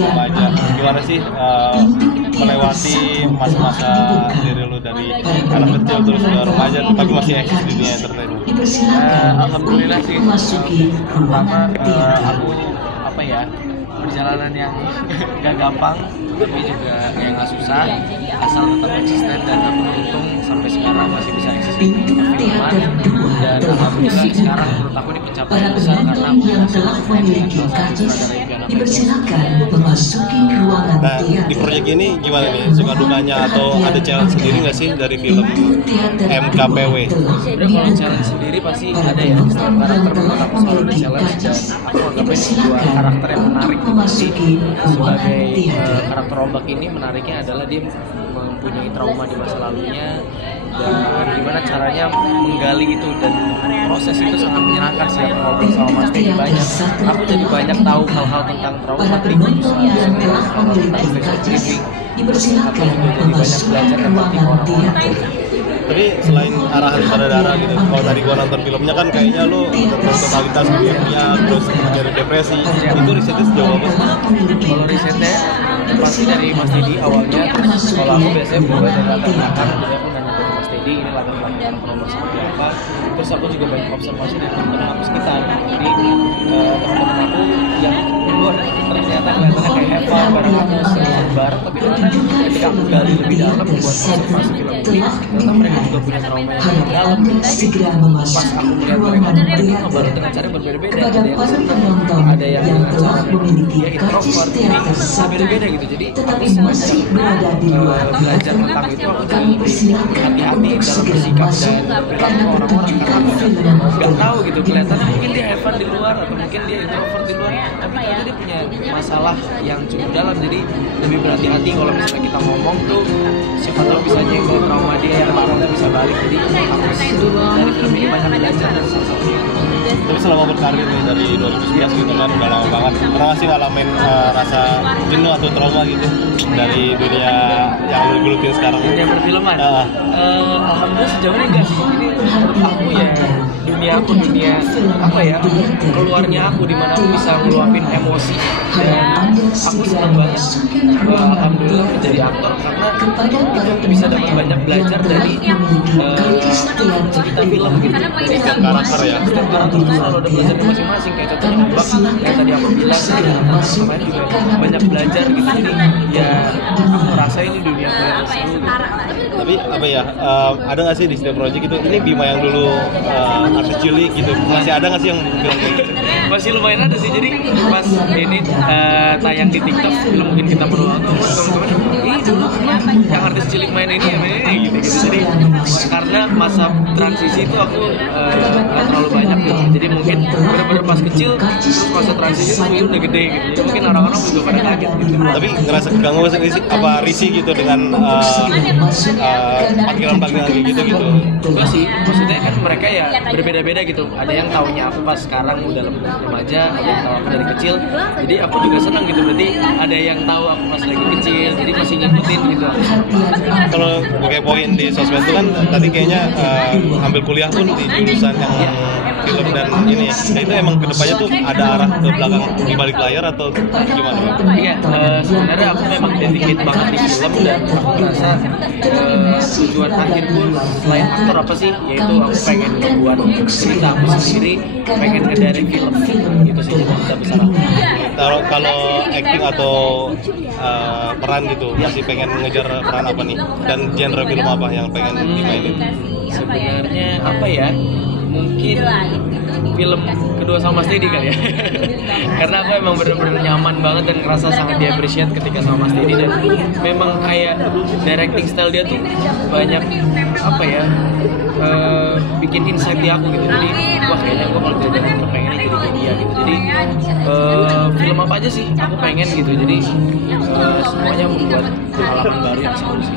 remaja. Gimana sih melewati masa-masa diri lu dari anak kecil terus ke remaja tapi masih eksis di dunia entertainment? Alhamdulillah sih. Pertama aku apa ya, perjalanan yang gak gampang tapi juga yang gak susah, asal tetap konsisten, dan aku beruntung sampai sekarang masih bisa eksis di perfilman. Dan alhamdulillah sekarang menurut aku ini pencapaian besar karena aku telah memiliki karcis dipersilakan memasuki ruangan Nah, teater. di proyek ini gimana nih? Suka dukanya atau ada challenge sendiri nggak sih dari film MKPW? Sebenarnya kalau challenge sendiri pasti ada ya, setiap karakter menurut aku selalu ada challenge, dan aku anggapnya sebuah karakter yang menarik. Sebagai karakter Ombak ini menariknya adalah dia mempunyai trauma di masa lalunya, dan gimana caranya menggali itu, dan proses itu sangat menyenangkan sih. Aku ngobrol sama Mas Teddy banyak, aku jadi banyak tahu hal-hal tentang trauma, tentang face Dipersilakan memasuki ruangan teater. Tapi selain arahan darah gitu, kalau tadi gua nonton filmnya kan kayaknya lu totalitas dunia terus dari depresi, itu risetnya sejauh apa sih? Kalau risetnya pasti dari Mas Teddy awalnya, terus kalau aku biasanya mulai dari latar belakang, jadi aku nanya dari Mas Teddy ini latar belakang nomor seperti apa, terus aku juga banyak observasi dari teman-teman aku sekitar. Jadi teman-teman aku yang di luar ternyata kelihatannya kayak have fun bareng aku, sering bareng, tapi ternyata ketika aku gali lebih dalam buat observasi film ini, ternyata mereka juga punya trauma yang lebih dalam. Segera Pas memasuki aku melihat ruangan mereka teater. baru dengan cara yang berbeda-beda, Kepada ada yang para senang, penonton ada yang yang dengan telah cara memiliki dia karcis introvert, teater jadi beda-beda gitu. Jadi tetapi masih berada di luar belajar teater, tentang itu, aku kami jadi persilakan hati-hati untuk dalam segera bersikap masuk dan ke perilaku orang-orang, karena aku film nggak tahu gitu, kelihatannya mungkin dia have fun di luar atau mungkin dia introvert di luar, tapi ternyata dia punya masalah yang cukup dalam. Jadi lebih berhati-hati kalau misalnya kita ngomong tuh, siapa tahu bisa nyenggol trauma dia yang lama tuh bisa balik. Jadi aku itu dari film ini banyak belajar, dan salah satunya Tapi selama berkarir nih dari 2011 gitu kan udah lama banget, pernah nggak sih ngalamin rasa jenuh atau trauma gitu dari dunia yang lu gelutin sekarang? dunia perfilman. Ah. Alhamdulillah sejauh ini enggak sih. Ini menurut aku ya dunia apa ya, keluarnya aku, dimana aku bisa ngeluapin emosi, dan aku senang banget alhamdulillah menjadi aktor, karena itu aku bisa dapat banyak belajar dari cerita film gitu. Jadi Setiap karakter ya. setiap karakter itu selalu ada belajar masing-masing, kayak contohnya Ombak yang tadi aku bilang, kemarin juga banyak belajar gitu. Jadi ya aku ngerasa ini dunia yang seru gitu. Tapi apa ya, ada nggak sih di setiap project itu, ini Bima yang dulu artis cilik gitu, masih ada nggak sih yang bilang kayak gitu? Masih lumayan ada sih. Jadi pas ini tayang di TikTok film Mungkin Kita Perlu Waktu, teman-teman ini dulu yang artis cilik main ini ya, gitu. Jadi karena masa transisi itu aku nggak terlalu banyak gitu. Jadi mungkin benar-benar pas kecil, terus masa transisi itu udah gede gitu. Jadi mungkin orang-orang juga pada kaget gitu. Tapi ngerasa keganggu nggak sih, apa risih gitu dengan panggilan-panggilan kayak gitu? Enggak sih, maksudnya kan mereka ya berbeda-beda gitu. Ada yang taunya aku pas sekarang udah remaja, ada yang tahu aku dari kecil. Jadi aku juga senang gitu, berarti ada yang tahu aku pas lagi kecil, jadi masih ngikutin gitu. Kalau gue kepoin di sosmed itu kan tadi kayaknya ambil kuliah pun di jurusan yang film dan ini ya. Nah itu emang kedepannya tuh ada arah ke belakang di balik layar atau gimana? Iya, sebenarnya aku memang dedicate banget di film, dan aku merasa tujuan akhirku selain aktor apa sih, yaitu aku pengen membuat cerita aku sendiri, pengen ngedirect film gitu sih cita-cita besar aku. Kalau acting atau peran gitu, masih pengen ngejar peran apa nih? Dan genre film apa yang pengen dimainin? Sebenarnya apa ya, mungkin film kedua sama Mas Teddy kali ya. Karena aku emang bener-bener nyaman banget dan ngerasa sangat di-appreciate ketika sama Mas Teddy, dan memang kayak directing style dia tuh banyak apa ya, bikin insight di aku gitu. Jadi wah kayaknya gue kalau jadi director pengennya jadi kayak dia gitu. Jadi film apa aja sih aku pengen gitu. Jadi semuanya membuat pengalaman baru yang seru sih.